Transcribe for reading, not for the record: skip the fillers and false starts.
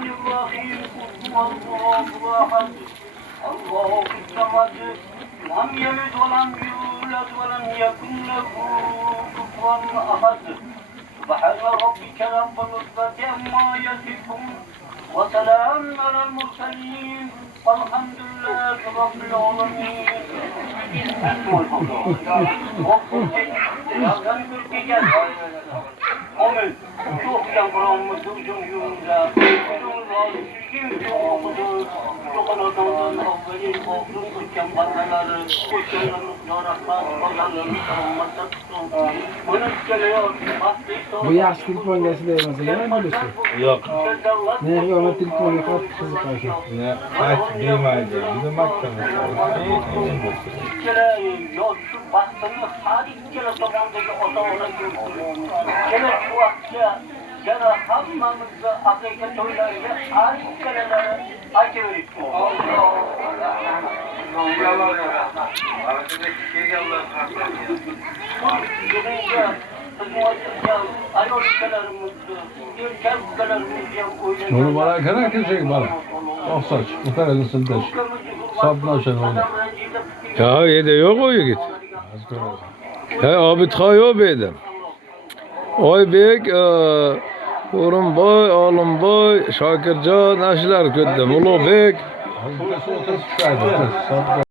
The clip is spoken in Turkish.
Bismillahirrahmanirrahim. Allahu ahad. Allahu samad. Lam yelid ve lam yulad ve lam yekun lehu kufuven ahad. Subhane rabbike rabbil izzati amma yasifun. Ve selamun alel murselin. Elhamdülillahi rabbil alemin. Amin. Çok yaprağımız uzun yolunda, uzun razı yolumuzu, çok anadan avvelin olsun uçan bataları, uçanın muhtaraflar, pazarlarını savunmakta tutun. Bunun geliyor, Bu yaxshi telefon egasi deymasizlar bo'lisi. Yo'q. Nega ona telefonga qattiq qiziqasiz? Ne? Kaç bilmaydi. Bizim hakkımız. Şu baktığını hadi kere zamandaki otağına götürüyor. Gene şu vakti gene hamamızda hakikat oylarıyla hadi kereleri acı öğretiyor. Yalan ya. Arasındaki şey yalan karşılanıyor. Gidince kızmasızca ayolkalarımızı, erkeklerimizi oynuyor. Onu bana kadar kimse bana. Offsaç, bu kadar ısındır. Saplaşın onu. Ya yedi yok o git. Ya abi tıkıyor bedim. Oybek, Orunboy, Olimboy, Shokirjon ashlar ko'rdim. Ulug'bek. Hazreti Sultan Süleyman.